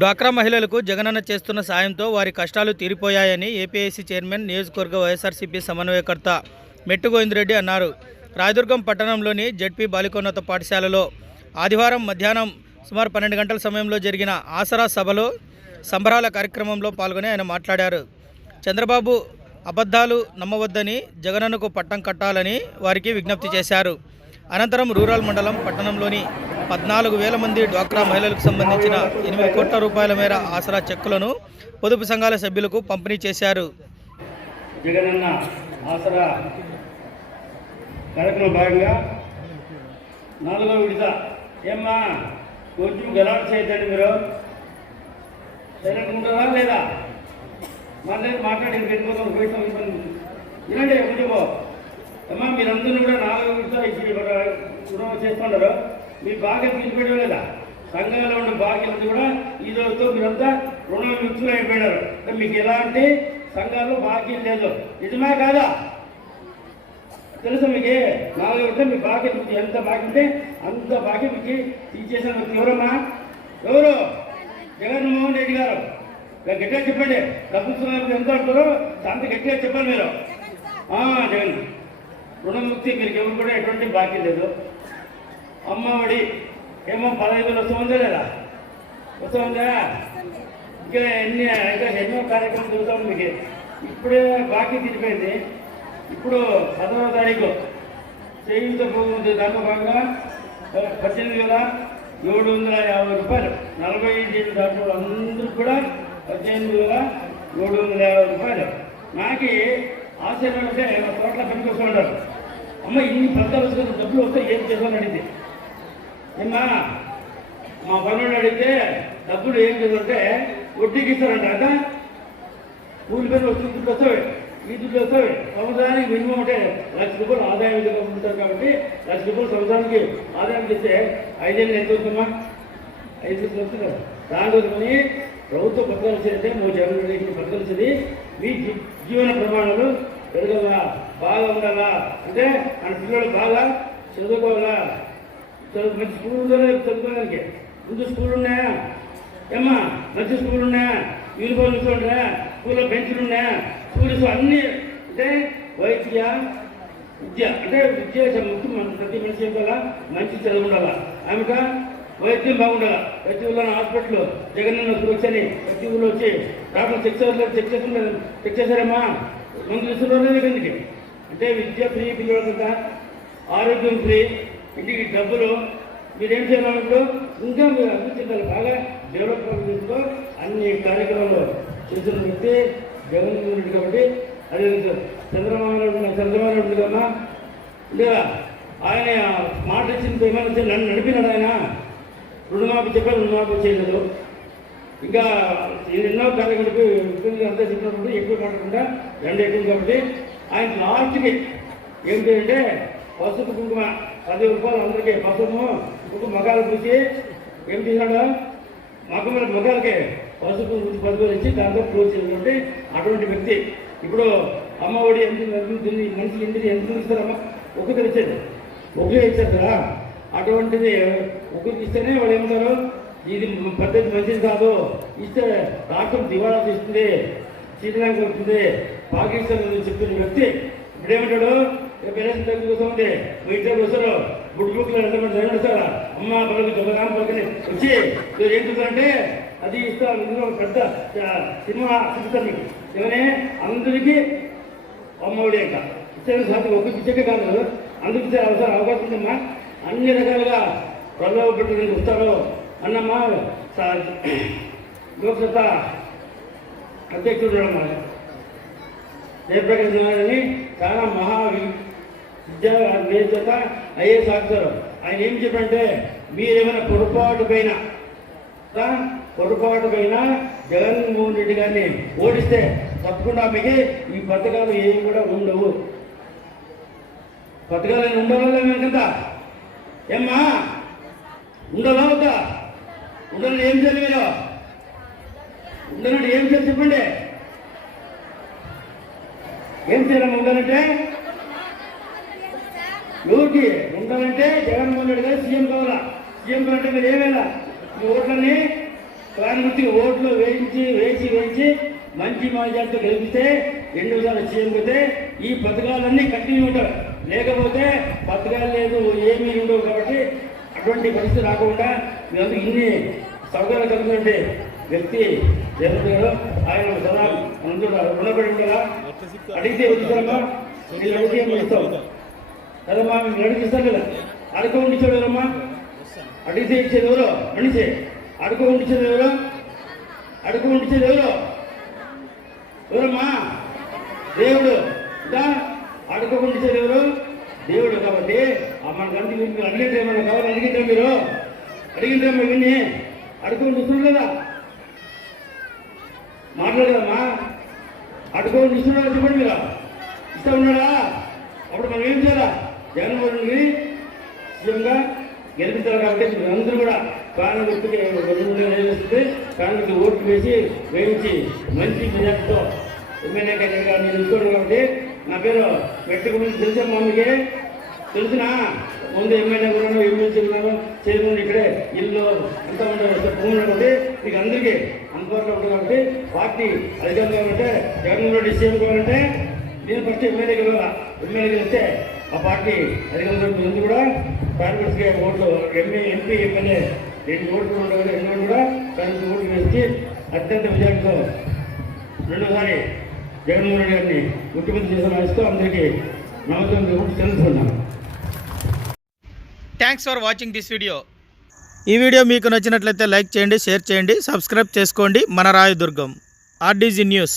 డ్వాక్రా మహిళలకు జగనన్న చేస్తున్న సాయంతో వారి కష్టాలు తీరిపోయాయని ఏపీఐసీ చైర్మన్ నియోజకవర్గ వైఎస్ఆర్సీపీ సమన్వయకర్త మెట్టు గోవిందరెడ్డి అన్నారు. రాయదుర్గం పట్టణంలోని జడ్పీ బాలికోన్నత పాఠశాలలో ఆదివారం మధ్యాహ్నం సుమారు పన్నెండు గంటల సమయంలో జరిగిన ఆసరా సభలో సంబరాల కార్యక్రమంలో పాల్గొని ఆయన మాట్లాడారు. చంద్రబాబు అబద్ధాలు నమ్మవద్దని జగనన్నకు పట్టం కట్టాలని వారికి విజ్ఞప్తి చేశారు. అనంతరం రూరల్ మండలం పట్టణంలోని పద్నాలుగు వేల మంది డ్వాక్రా మహిళలకు సంబంధించిన ఎనిమిది కోట్ల రూపాయల మేర ఆసరా చెక్కులను పొదుపు సంఘాల సభ్యులకు పంపిణీ చేశారు. జగనన్న ఆసరా కార్యక్రమం భాగంగా నాలుగో విడత. ఏమ్మా కొంచెం గలాట్ మీరు. సైలెంట్ ఉంటారా లేదా? మాట్లాడి వినండి కొంచెం అమ్మా మీరందరూ కూడా నాలుగో విడత ఇచ్చి రుణం చేస్తున్నారు మీ బాగా తీసుకెళ్ళడం లేదా సంఘంలో ఉన్న బాధ్యతలు కూడా ఈ రోజుతో మీరంతా రుణ విచ్చులు అయిపోయారు అంటే మీకు ఎలాంటి సంఘాల్లో బాధ్యం లేదు? నిజమే కాదా? తెలుసా మీకు? నాలుగు విడత మీ బాధ్యత మీకు ఎంత బాకీ ఉంటే అంత బాకీ మీకు తీసేసిన వ్యక్తి ఎవరమ్మా? ఎవరు? జగన్మోహన్ రెడ్డి గారు. ఇక గట్టిగా చెప్పండి. డబ్బులు ఎంత అంటారో అంత గట్టిగా చెప్పండి మీరు. జగన్. రుణముక్తి మీరు ఎవరు కూడా ఎటువంటి బాకీ లేదు. అమ్మఒడి ఏమో పదహైదు వేలు వస్తుందా లేదా? వస్తుందా? ఇంకా ఎన్ని ఇంకా ఎన్నో కార్యక్రమం చూద్దాం మీకు. ఇప్పుడే బాకీ తీరిపోయింది. ఇప్పుడు పదవ తారీఖు. చేయుత పోతుంది దాంట్లో భాగంగా పద్దెనిమిది వేల ఏడు వందల యాభై రూపాయలు. నలభై ఐదు దాంట్లో అందరూ కూడా పద్దెనిమిది వేల ఏడు వందల యాభై రూపాయలు. నాకు ఆశ్చర్యం అంటే తోటల తోటలో ఉంటారు అమ్మ ఇన్ని పెద్ద వస్తుంది డబ్బులు వస్తే ఏం చేసుకోని అడిగింది అన్నా మా పనులు అడిగితే డబ్బులు ఏం చేయాలంటే వడ్డీకి ఇస్తారంట కదా కూలి పేరు వచ్చి దుడ్డు వస్తాయి ఈ దుడ్డు వస్తాయి సంవత్సరానికి మినిమం అంటే లక్ష రూపాయలు ఆదాయం విధంగా ఉంటారు కాబట్టి లక్ష రూపాయలు సంవత్సరానికి ఆదాయం చేస్తే ఐదేళ్ళు ఎంత వస్తుందమ్మా ఐదు లక్షలు వస్తుంది కదా. దానికోసమని ప్రభుత్వ పథకాలు చేస్తే మూడు జగన్ రెడ్డి పథకాలు వచ్చేది. మీ జీ- జీవన ప్రమాణాలు పెరగాలా బాగా ఉండాలా? అంటే మన పిల్లలు బాగా చదువుకోవాలా? మంచి స్కూల్ ఉందో చదువుకోవడానికి ముందు స్కూల్ ఉన్నాయా ఏమ్మా మంచి స్కూల్ ఉన్నాయా యూనిఫామ్ ఉన్నాయా స్కూల్లో బెంచ్లు ఉన్నాయా స్కూల్స్ అన్ని అంటే వైద్య విద్య అంటే విద్య ముఖ్యం. మన ప్రతి మనిషి ఉండాలా మంచి చదువు ఉండాలా? ఆమెక? వైద్యం బాగుండాలా? ప్రతి ఊళ్ళో హాస్పిటల్ జగనన్న వచ్చని. ప్రతి ఊళ్ళో వచ్చి డాక్టర్ చెక్ చేస్తారు చెక్ చేస్తున్నారు. చెక్ చేశారమ్మా. మందులు ఇస్తున్నారు అంటే విద్య ఫ్రీ పిల్లలకంతా ఆరోగ్యం ఫ్రీ. ఇంటికి డబ్బులు మీరేం చేయాలన్నప్పుడు ఇంకా మీరు అభివృద్ధి బాగా డెవలప్మెంట్ చేసుకో అన్ని కార్యక్రమాలు చేసిన వ్యక్తి జగన్మోహన్ రెడ్డి కాబట్టి అదే చంద్రబాబు నాయుడు చంద్రబాబు నాయుడు కన్నా లేదా ఆయన మాట ఇచ్చిన ఏమైనా వచ్చి నన్ను నడిపినాడు ఆయన? రుణమాఫీ చెప్పారు రుణమాఫీ చేయలేదు. ఇంకా ఎన్నో కార్యక్రమాలకు అంతా చెప్పినప్పుడు ఎక్కువ పడకుండా రెండు ఎక్కువ కాబట్టి ఆయన లాస్ట్కి ఏం అంటే పసుపు కుంకుమ పది రూపాయలు అందరికీ పసుపు ఒక మగాలు పూసి ఏం చేశాడు మగ మగాలకే పసుపు పది రూపాయలు ఇచ్చి దాంతో క్లోజ్ చేసినటువంటి అటువంటి వ్యక్తి. ఇప్పుడు అమ్మ ఒడి ఎంత ఎంత మనిషి ఎందుకు ఎంత ఇస్తారమ్మా ఒకటి ఇచ్చేది. ఒకటే ఇచ్చారు కదా. అటువంటిది ఒకరికి ఇస్తేనే వాళ్ళు ఏమంటారు ఇది పద్ధతి మంచిది కాదు. ఇస్తే రాష్ట్రం దివాళా తీస్తుంది శ్రీలంక వస్తుంది. పాకిస్తాన్ అని చెప్పిన వ్యక్తి. ఇప్పుడు ఏమంటాడు? పేరెంట్స్ దగ్గర కోసం ఉంది మీ ఇద్దరు వస్తారు గుడ్ బుడ్లో ఎంతమంది చదివిస్తారా అమ్మ పలుకు దొంగదాని పక్కనే వచ్చి మీరు ఏం చూస్తారంటే అది ఇస్తా ఇందులో పెద్ద సినిమా చూపిస్తారు మీకు. ఏమనే? అందరికీ అమ్మఒడి అంట. ఇచ్చిన శాతం ఒక పిచ్చకే కాదు అందుకు ఇచ్చే అవసరం అవకాశం ఉందమ్మా. అన్ని రకాలుగా ప్రలోభ పెట్టుకుని వస్తారు అన్నమ్మా సా- లోక్సత్తా అధ్యక్షుడు అన్నమాట జయప్రకాశ్ నారాయణ చాలా మహా వి- లేదు చేత ఐఏఎస్ ఆఫీసర్. ఆయన ఏం చెప్పంటే మీరేమైనా పొరపాటు పైన పొరపాటు పైన జగన్మోహన్ రెడ్డి గారిని ఓడిస్తే తప్పకుండా మీకు ఈ పథకాలు ఏమి కూడా ఉండవు. పథకాలు ఏమి ఉండవాలా కదా? ఏమ్మా? ఉండవా వద్దా ఉండాలని ఏం చేయాలి మీరు? ఉండాలంటే ఏం చేయాలి చెప్పండి. ఏం చేయాలమ్మా ఉండాలంటే ఎవరికి? ఉండాలంటే జగన్మోహన్ రెడ్డి గారు సీఎం కావాలా? సీఎం కావాలంటే మీరు ఏమేలా మీ ఓట్లని ఫ్యాన్ ఓట్లు వేయించి వేసి వేయించి మంచి మాజాలతో గెలిపితే విధాలు సీఎం పోతే ఈ పథకాలన్నీ కంటిన్యూ ఉంటారు. లేకపోతే పథకాలు లేదు ఏమీ ఉండవు కాబట్టి అటువంటి పరిస్థితి రాకుండా మేము ఇన్ని సౌకర్యాలు కలిగినటువంటి వ్యక్తి రేవంత్ గారు ఆయన సదా అందరూ రుణపడి ఉండగా అడిగితే వచ్చారమ్మా మీరు అడిగితే ఇస్తాం కదమ్మా మేము అడిగిస్తాం కదా. అడుకోండి ఇచ్చాడు ఎవరమ్మా అడిగితే ఇచ్చేది ఎవరో? మనిషి. అడుకోండి ఇచ్చేది ఎవరో? అడుకోండి ఇచ్చేది ఎవరో? ఎవరమ్మా? దేవుడు. ఇంకా అడుకోకుండా ఇచ్చేది ఎవరు? దేవుడు కాబట్టి ఆ మన మీరు అడిగితే మనం కావాలి అడిగితే మీరు? అడిగితే ఇవన్నీ అడుకోండి ఇస్తుంది కదా. మాట్లాడదమ్మా? అడుకోండి ఇస్తున్నాడు చెప్పండి మీరు. ఇస్తా ఉన్నాడా అప్పుడు మనం ఏం చేయాలా జగన్మోహన్ రెడ్డిని సీఎంగా గెలిపించాలి కాబట్టి మీరందరూ కూడా కారణం గుర్తుకి నిర్వహిస్తుంది కారణం ఓట్లు వేసి వేయించి మంచి మెజార్టీతో ఎమ్మెల్యే గారిగా నేను ఇస్తున్నాను కాబట్టి నా పేరు వ్యక్తికి ముందు తెలుసా మామికి తెలిసిన? ముందు ఎమ్మెల్యే ఉన్నాను ఎమ్మెల్సీ ఉన్నాను చైర్మన్ ఇక్కడే ఇల్లు అంతా ఉండే కాబట్టి మీకు అందరికీ అందుబాటులో ఉంటుంది కాబట్టి పార్టీ అధికారం కావాలంటే జగన్మోహన్ రెడ్డి సీఎం కావాలంటే నేను ఫస్ట్ ఎమ్మెల్యే ఎమ్మెల్యే ఎమ్మెల్యేకి ఆ పార్టీ అధికారంలో ముందు కూడా కాంగ్రెస్కి ఓట్లు ఎంపీ ఎంపీ ఎమ్మెల్యే రెండు ఓట్లు ఉండవు రెండు కూడా కాంగ్రెస్ ఓట్లు వేసి అత్యంత విజయంతో రెండోసారి జగన్మోహన్ రెడ్డి గారిని ముఖ్యమంత్రి చేసిన ఆశిస్తూ అందరికీ నమస్కారం తెలుసుకున్నాను thanks for watching this video ఈ వీడియో మీకు నచ్చినట్లయితే లైక్ చేయండి షేర్ చేయండి సబ్స్క్రైబ్ చేసుకోండి. మన రాయదుర్గం ఆర్డీజీ న్యూస్.